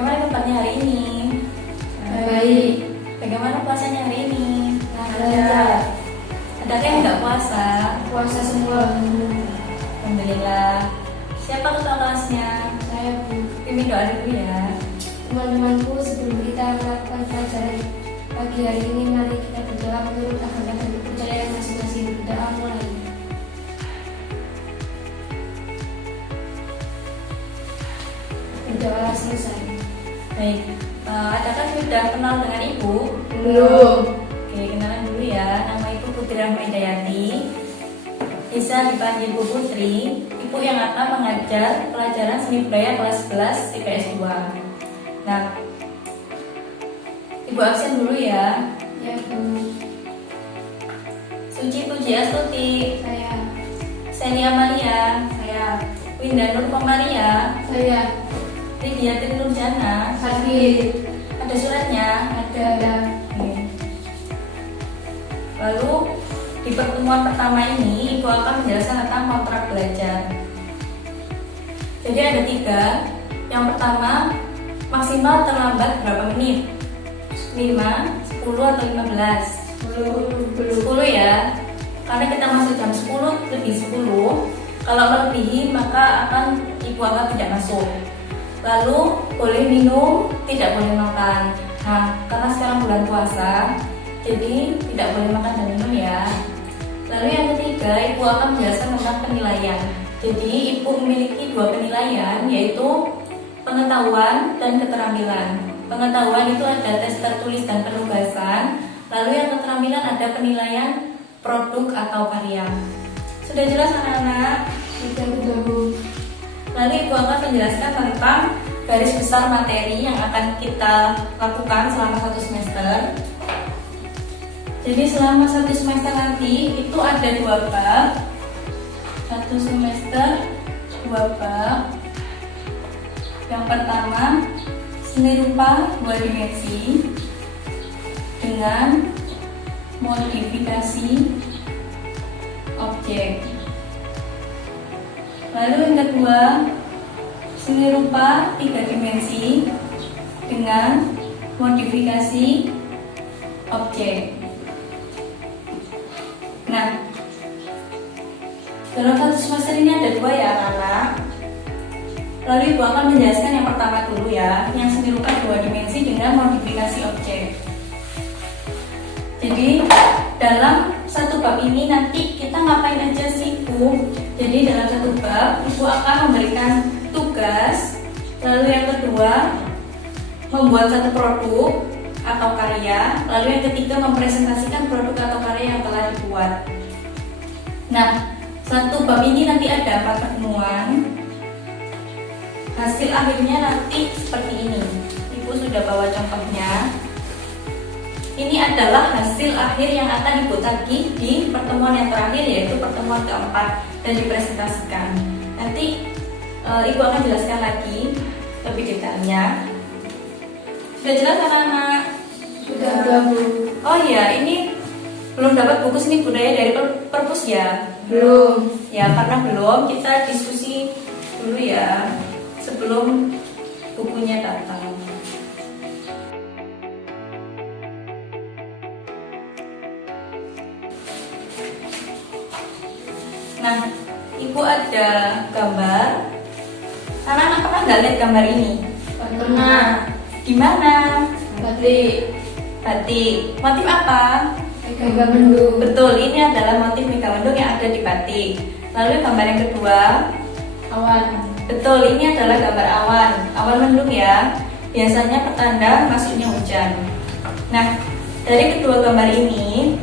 Bagaimana tempatnya hari ini? Baik. Bagaimana puasanya hari ini? Lancar. Adakah yang nggak puasa? Puasa semua. Alhamdulillah. Siapa ketua kelasnya? Saya Bu. Pimpin doa dulu ya. Teman-temanku, sebelum kita melakukan pelajaran pagi hari ini, mari kita berdoa menurut agama dan kepercayaan masing-masing. Berdoa mulai. Berdoa selesai. Baik. Adakah sudah kenal dengan ibu? Belum. Oke, kenalan dulu ya. Nama ibu Putri Rahmaindayati. Bisa dipanggil Bu Putri. Ibu yang akan mengajar pelajaran seni budaya kelas 11 IPS 2. Nah, ibu absen dulu ya. Ya Bu. Suci Pujiastuti, Saya. Seni Amalia, Saya. Winda Nur Komaria, Saya. Lydia Tri Nurjana. Hadir. Ada suratnya? Ada. Oke. Lalu di pertemuan pertama ini ibu akan menjelaskan tentang kontrak belajar. Jadi ada 3. Yang pertama, maksimal terlambat berapa menit? 5, 10 atau 15? 10 ya. Karena kita masuk jam 10 lebih 10. Kalau melebihi maka ibu akan tidak masuk. Lalu boleh minum, tidak boleh makan. Nah, karena sekarang bulan puasa, jadi tidak boleh makan dan minum ya. Lalu yang ketiga, ibu akan menjelaskan tentang penilaian. Jadi ibu memiliki 2 penilaian, yaitu pengetahuan dan keterampilan. Pengetahuan itu ada tes tertulis dan penugasan. Lalu yang keterampilan ada penilaian produk atau karya. Sudah jelas anak-anak? Sudah Bu. Lalu ibu akan menjelaskan tentang garis besar materi yang akan kita lakukan selama 1 semester. Jadi selama 1 semester nanti itu ada 2 bab. 1 semester 2 bab. Yang pertama, seni rupa 2 dimensi dengan modifikasi objek. Lalu yang kedua, seni rupa 3 dimensi dengan modifikasi objek. Nah, dalam 1 semester ini ada 2 ya anak-anak. Lalu ibu akan menjelaskan yang pertama dulu ya, yang seni rupa 2 dimensi dengan modifikasi objek. Jadi dalam 1 bab ini nanti kita ngapain aja sih Bu? Jadi dalam 1 bab ibu akan memberikan tugas. Lalu yang kedua, membuat 1 produk atau karya. Lalu yang ketiga, mempresentasikan produk atau karya yang telah dibuat. Nah, 1 bab ini nanti ada 4 pertemuan. Hasil akhirnya nanti seperti ini. Ibu sudah bawa contohnya. Ini adalah hasil akhir yang akan ibu tagih di pertemuan yang terakhir, yaitu pertemuan keempat, dan dipresentasikan. Nanti ibu akan jelaskan lagi lebih detailnya. Sudah jelas anak-anak? Sudah Bu. Oh iya, ini belum dapat buku seni budaya dari perpus ya? Belum. Ya, karena belum, kita diskusi dulu ya sebelum bukunya datang. Nah, ibu ada gambar. Anak-anak pernah nggak lihat gambar ini? Pernah. Di mana? Batik. Batik. Motif apa? Megamendung. Betul, ini adalah motif megamendung yang ada di batik. Lalu gambar yang kedua, Awan. betul, ini adalah gambar awan. Awan mendung ya. Biasanya petanda masuknya hujan. Nah, dari kedua gambar ini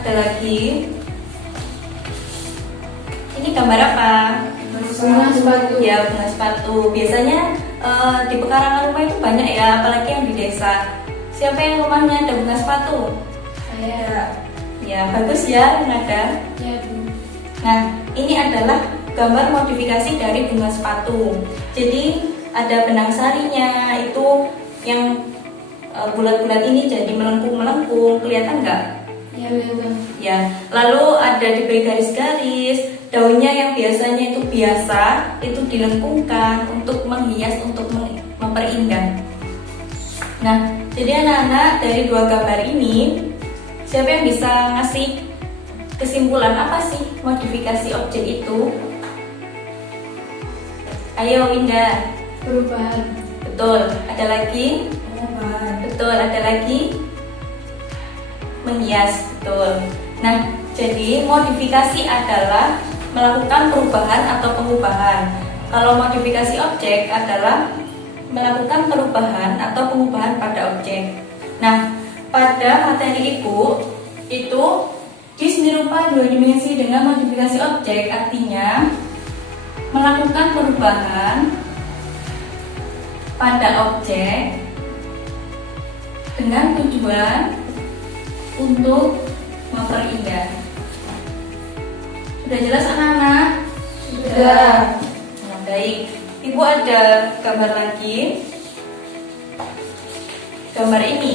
ada lagi. Ini gambar apa? Bunga sepatu. Ya, bunga sepatu. Biasanya di pekarangan rumah itu banyak ya, apalagi yang di desa. Siapa yang rumahnya ada bunga sepatu? Saya. Ya, bagus ya yang ada. Ya Bu. Nah, ini adalah gambar modifikasi dari bunga sepatu. Jadi ada benang sarinya, itu yang bulat-bulat ini jadi melengkung-melengkung. Kelihatan nggak? Ya Bu. Ya, lalu ada diberi garis-garis, daunnya yang biasanya itu biasa, itu dilengkungkan untuk menghias, untuk memperindah. Nah, jadi anak-anak dari dua gambar ini, siapa yang bisa ngasih kesimpulan apa sih modifikasi objek itu? Ayo Winda. Perubahan. Betul. Ada lagi? Perubahan. Betul. Ada lagi? Menghias. Betul. Nah, jadi modifikasi adalah melakukan perubahan atau pengubahan. Kalau modifikasi objek adalah melakukan perubahan atau pengubahan pada objek. Nah, pada materi Ibu itu di seni rupa dua dimensi dengan modifikasi objek artinya melakukan perubahan pada objek dengan tujuan untuk memperindah. Sudah jelas anak-anak? Sudah. Nah, baik. Ibu ada gambar lagi. Gambar ini.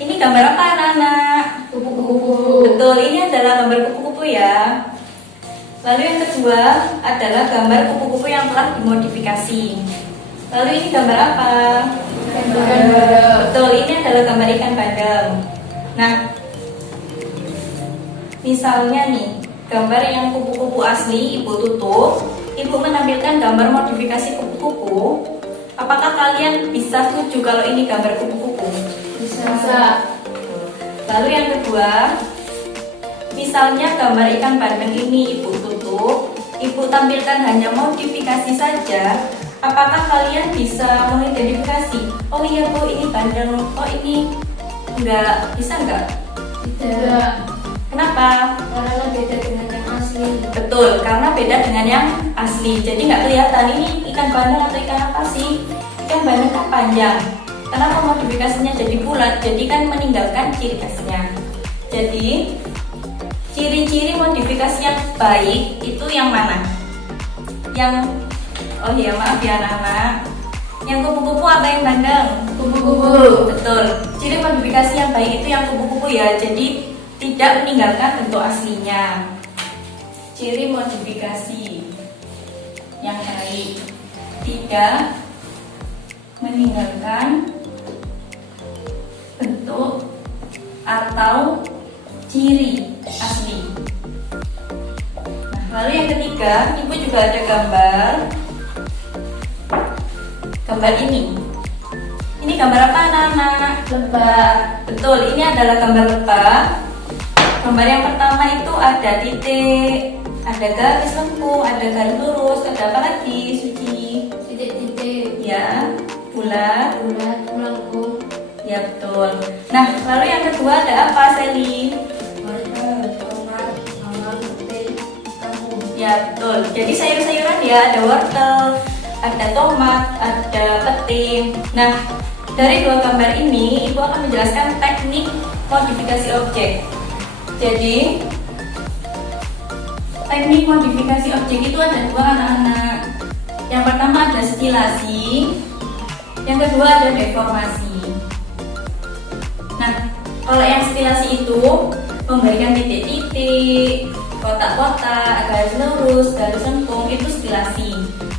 Ini gambar apa anak-anak? Kupu-kupu. Betul, ini adalah gambar kupu-kupu ya. Lalu yang kedua adalah gambar kupu-kupu yang telah dimodifikasi. Lalu ini gambar apa? Ikan bandeng. Betul, ini adalah gambar ikan bandeng. Nah, misalnya nih, gambar yang kupu-kupu asli Ibu tutup, Ibu menampilkan gambar modifikasi kupu-kupu. Apakah kalian bisa setuju kalau ini gambar kupu-kupu? Bisa. Lalu yang kedua, misalnya gambar ikan bandeng ini Ibu tutup, Ibu tampilkan hanya modifikasi saja. Apakah kalian bisa mengidentifikasi? Oh iya Bu, ini bandeng. Oh ini enggak, bisa enggak? Tidak. Kenapa? Karena beda dengan yang asli. Betul, karena beda dengan yang asli. Jadi nggak kelihatan ini ikan bandeng atau ikan apa sih? Ikan bandeng kan panjang. Kenapa modifikasinya jadi bulat? Jadi kan meninggalkan ciri khasnya. Jadi ciri-ciri modifikasi yang baik itu yang mana? Yang oh iya maaf ya anak-anak. Yang kupu-kupu apa yang bandeng? Kupu-kupu. Betul. Ciri modifikasi yang baik itu yang kupu-kupu ya. Jadi tidak meninggalkan bentuk aslinya. Ciri modifikasi yang baik tidak meninggalkan bentuk atau ciri asli. Nah, lalu yang ketiga, Ibu juga ada gambar ini. Ini gambar apa anak-anak? Lebah. Betul, ini adalah gambar lebah. Gambar yang pertama itu ada titik, ada garis lengkung, ada garis lurus, ada apa lagi, Suci? Titik-titik. Ya, bulat. Bulat, melengkung. Ya betul. Nah, lalu yang kedua ada apa, Seli? Wortel, tomat, bawang putih, kangkung. Ya betul. Jadi sayur-sayuran ya, ada wortel, ada tomat, ada peting. Nah, dari dua gambar ini, Ibu akan menjelaskan teknik modifikasi objek. Jadi, teknik modifikasi objek itu ada dua anak-anak. Yang pertama ada stilasi, yang kedua ada deformasi. Nah, kalau yang stilasi itu memberikan titik-titik, kotak-kotak, garis lurus, garis lengkung, itu stilasi.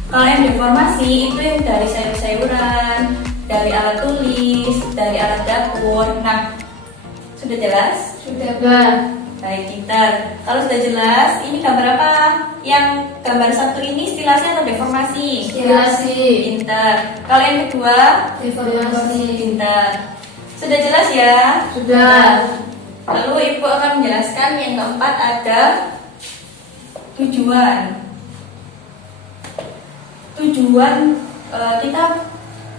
Kalau yang deformasi itu yang dari sayur-sayuran, dari alat tulis, dari alat dapur. Nah, sudah jelas? Sudah. Baik, pintar. Kalau sudah jelas, ini gambar apa? Yang gambar satu ini stilasi atau deformasi? Stilasi. Pintar. Kalau yang kedua? Deformasi. Pintar. Sudah jelas ya? Sudah. Lalu Ibu akan menjelaskan yang keempat ada tujuan. Tujuan kita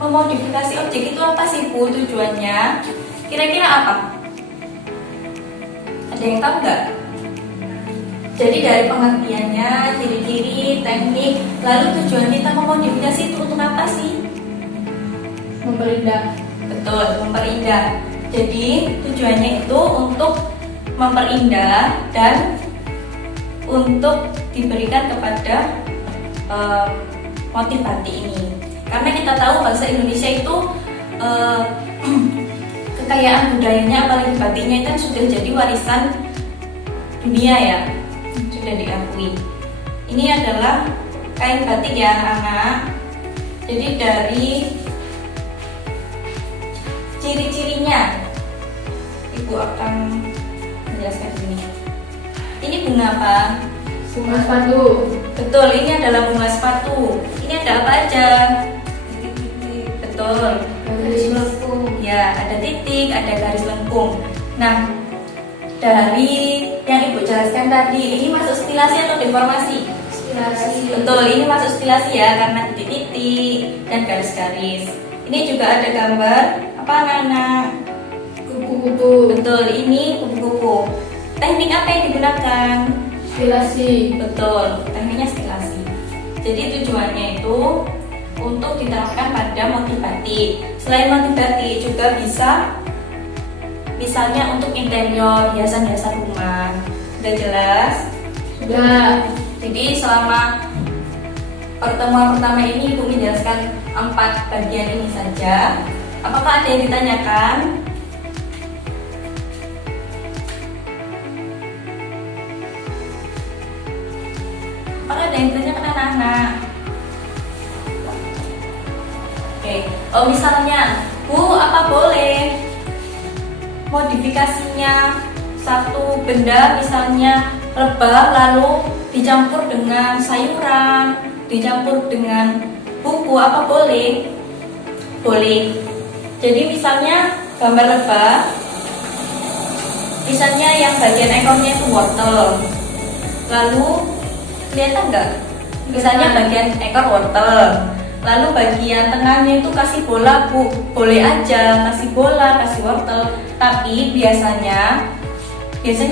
memodifikasi objek itu apa sih Bu tujuannya? Kira-kira apa? Ada yang tahu nggak? Jadi dari pengertiannya, ciri-ciri, teknik, lalu tujuan kita memodifikasi itu untuk apa sih? Memperindah. Betul, memperindah. Jadi tujuannya itu untuk memperindah dan untuk diberikan kepada motif batik ini. Karena kita tahu bangsa Indonesia itu kekayaan budayanya apalagi batiknya itu sudah jadi warisan dunia ya, sudah diakui. Ini adalah kain batik ya anak-anak. Jadi dari ciri-cirinya Ibu akan menjelaskan ini. Ini bunga apa? Bunga sepatu. Betul, ini adalah bunga sepatu. Ini ada apa aja? Betul. Garis melengkung. Ya, ada titik, ada garis lengkung. Nah, dari yang Ibu jelaskan tadi, ini masuk stilasi atau deformasi? Stilasi. Betul, ini masuk stilasi ya, karena titik-titik dan garis-garis. Ini juga ada gambar apa anak-anak? Kupu-kupu. Betul, ini kupu-kupu. Teknik apa yang digunakan? Stilasi. Betul, tekniknya stilasi. Jadi tujuannya itu untuk diterapkan pada motif batik. Selain motif batik juga bisa misalnya untuk interior, hiasan-hiasan rumah. Sudah jelas? Sudah. Jadi selama pertemuan pertama ini Ibu menjelaskan 4 bagian ini saja. Apakah ada yang ditanyakan? Apakah ada yang ditanyakan anak-anak? Oke. Oh misalnya, Bu, apa boleh modifikasinya satu benda misalnya lebah lalu dicampur dengan sayuran, dicampur dengan buku, apa boleh? Boleh. Jadi misalnya gambar lebah, misalnya yang bagian ekornya itu wortel, lalu kelihatan nggak? Misalnya bagian ekor wortel, lalu bagian tengahnya itu kasih bola, Bu, boleh aja kasih bola, kasih wortel. Tapi biasanya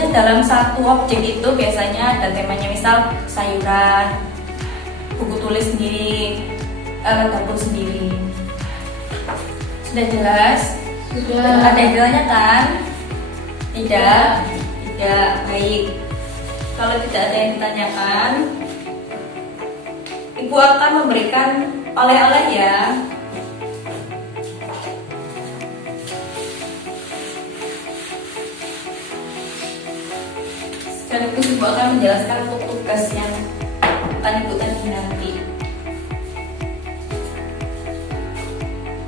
dalam satu objek itu biasanya ada temanya, misal sayuran, buku tulis sendiri, dapur sendiri. Sudah jelas? Sudah. Ada yang ditanyakan? Tidak? Tidak, baik. Kalau tidak ada yang ditanyakan, Ibu akan memberikan oleh-oleh ya. Sekaligus Ibu akan menjelaskan untuk tugas yang akan Ibu tagi nanti.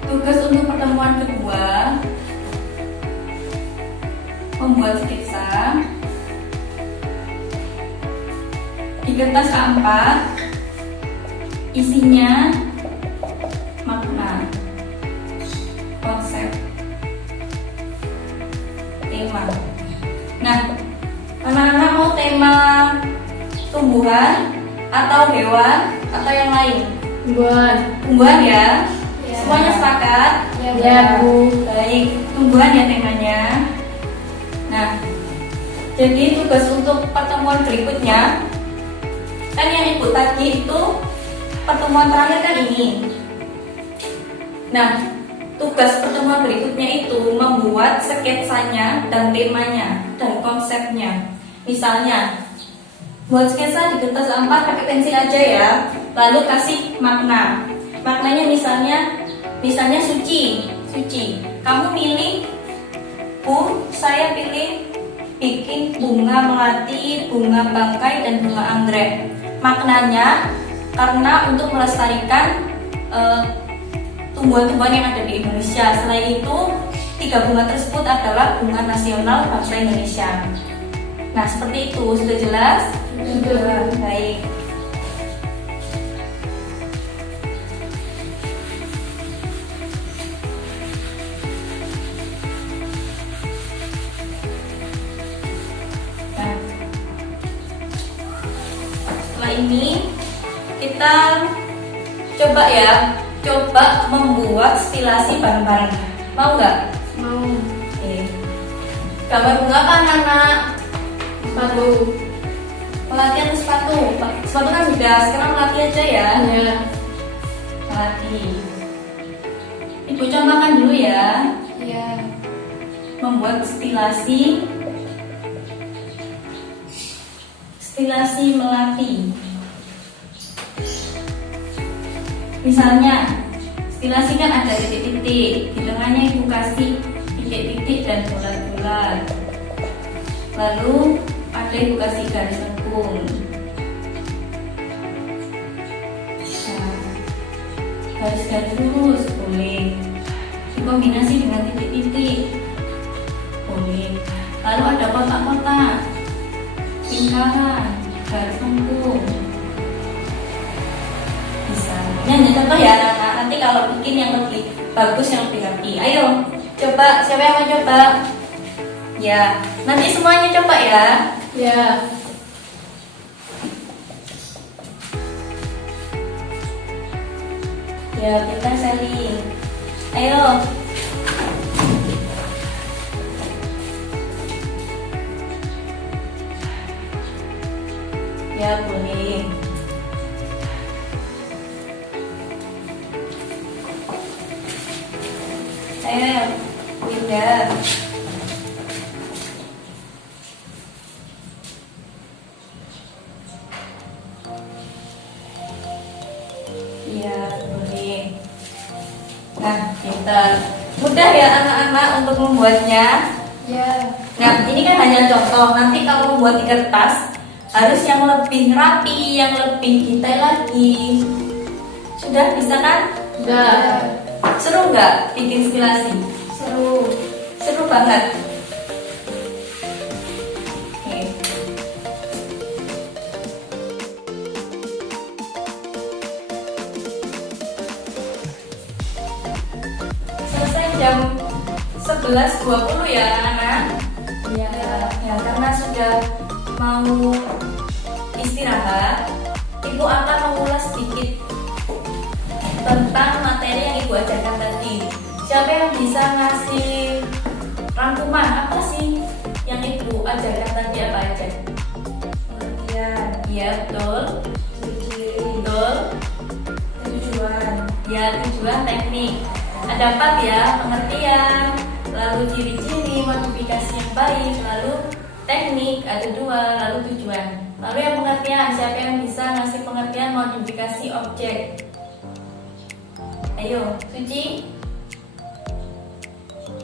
Tugas untuk pertemuan kedua, membuat sketsa di kertas A4, isinya makna, konsep, tema. Nah, anak-anak mau tema tumbuhan atau hewan atau yang lain? Tumbuhan. Tumbuhan ya? Ya. Semuanya sepakat? Ya, Bu. Baik, tumbuhan ya temanya. Nah, jadi tugas untuk pertemuan berikutnya, kan yang Ibu tagi itu pertemuan terakhir kan ini. Nah, tugas pertemuan berikutnya itu membuat sketsanya dan temanya dan konsepnya. Misalnya, buat sketsa di kertas A4 pakai pensil aja ya. Lalu kasih makna. Maknanya misalnya suci. Kamu pilih, Bu, saya pilih bikin bunga melati, bunga bangkai, dan bunga anggrek. Maknanya karena untuk melestarikan tumbuhan-tumbuhan yang ada di Indonesia. Selain itu, 3 bunga tersebut adalah bunga nasional bangsa Indonesia. Nah, seperti itu. Sudah jelas? Sudah. Baik. Nah, setelah ini kita coba membuat stilasi bareng-bareng. Mau nggak? Mau. Oke. Gambar bunga apa anak-anak? Sepatu. Pelatihan sepatu. Sepatu kan sudah, sekarang melatih aja ya. Ya. Melatih. Ibu contohkan dulu ya. Ya. Membuat stilasi melati. Misalnya, stilasi kan ada titik-titik, di tengahnya Ibu kasih titik-titik dan bulat-bulat. Lalu ada ibu kasih garis lengkung. Nah, garis-garis lurus boleh dikombinasi dengan titik-titik boleh. Lalu ada kotak-kotak, lingkaran, garis lengkung bisa. Ini hanya contoh ya anak-anak, nanti kalau bikin yang lebih bagus, yang lebih rapi, ayo coba, siapa yang mau coba? Ya, nanti semuanya coba ya. Ya. Ya, kita saling. Ayo. Ya, boleh. Ayo, pindah. Iya, boleh. Nah, pintar. Mudah ya anak-anak untuk membuatnya. Ya. Nah, ini kan hanya contoh. Nanti kalau membuat di kertas harus yang lebih rapi, yang lebih detail lagi. Sudah bisa kan? Sudah. Seru nggak bikin stilasi? Seru. Seru banget. Oke. Selesai jam 11.20 ya anak-anak. Ya. Ya, karena sudah mau istirahat, Ibu akan mengulas sedikit tentang materi yang Ibu ajarkan tadi. Siapa yang bisa ngasih rangkuman apa sih yang Ibu ajarkan tadi, apa aja? Pengertian. Iya, betul. Ciri-ciri. Betul. Tujuan. Ya, tujuan, teknik. Ada 4 ya, pengertian, lalu ciri-ciri, modifikasi yang baik, lalu teknik, ada 2, lalu tujuan. Lalu yang pengertian, siapa yang bisa ngasih pengertian modifikasi objek? Ayo, Suci.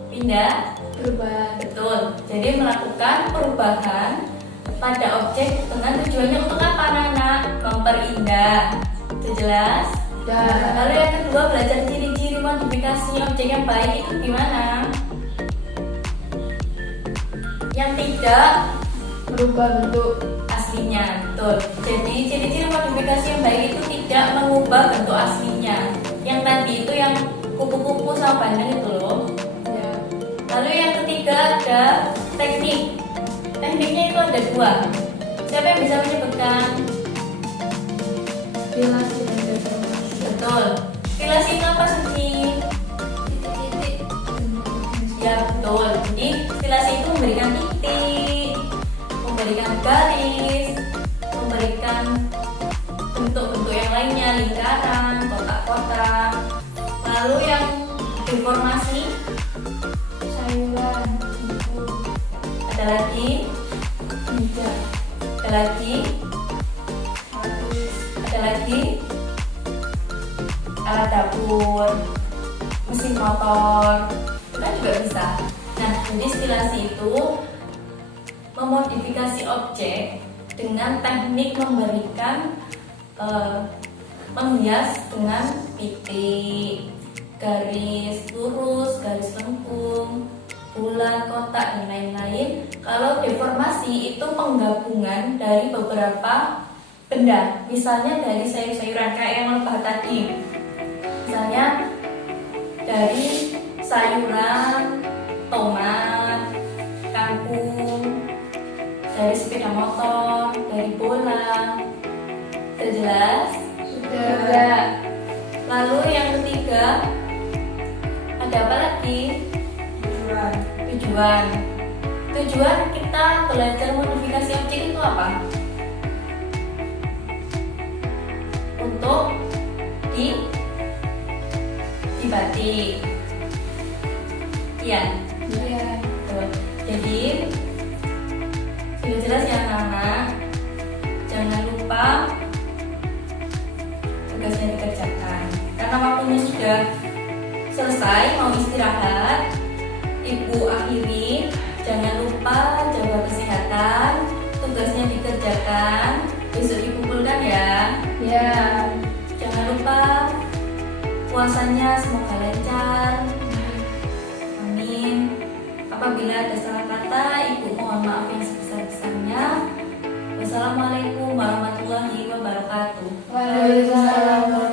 Pindah. Perubahan. Betul. Jadi melakukan perubahan pada objek dengan tujuannya untuk apa, anak-anak? Memperindah. Itu jelas? Dan Lalu yang kedua, belajar ciri-ciri modifikasi objek yang baik itu gimana? Yang tidak merubah bentuk. aslinya, betul. Jadi ciri-ciri modifikasi yang baik itu tidak mengubah bentuk aslinya. Yang tadi itu yang kupu-kupu sama bandeng itu loh. Ya. Lalu yang ketiga ada teknik. Tekniknya itu ada 2. Siapa yang bisa menyebutkan? Relasi dan deformasi. Betul. Stilasi itu apa, Suci? Titik-titik. Ya, betul. Jadi stilasi itu memberikan titik, memberikan garis, memberikan bentuk-bentuk yang lainnya, lingkaran, kotak-kotak. Lalu yang deformasi Sayuran. Buku. ada lagi, Meja. ada lagi, Lapis. ada lagi, alat dapur, mesin motor, itu kan juga bisa. Nah, jadi stilasi itu memodifikasi objek dengan teknik memberikan menghias dengan titik, garis lurus, garis lengkung, bulat, kotak, dan lain-lain. Kalau deformasi itu penggabungan dari beberapa benda, misalnya dari sayur-sayuran kayak yang lebah tadi. Misalnya dari sayuran, tomat, kangkung, dari sepeda motor, dari bola. Sudah jelas? Sudah. Lalu yang ketiga ada apa lagi? Tujuan. Tujuan. Tujuan kita belajar modifikasi objek itu apa? Untuk dibatik. Iya. Iya. Betul. Jadi sudah jelas ya anak-anak. Jangan lupa tugasnya dikerjakan. Karena waktunya sudah selesai, mau istirahat. Ibu akhiri, jangan lupa jaga kesehatan. tugasnya dikerjakan, besok dikumpulkan ya. Ya. Jangan lupa puasanya semoga lancar. Amin. Apabila ada salah kata, Ibu mohon maaf yang sebesar-besarnya. Wassalamualaikum warahmatullahi wabarakatuh. Waalaikumsalam.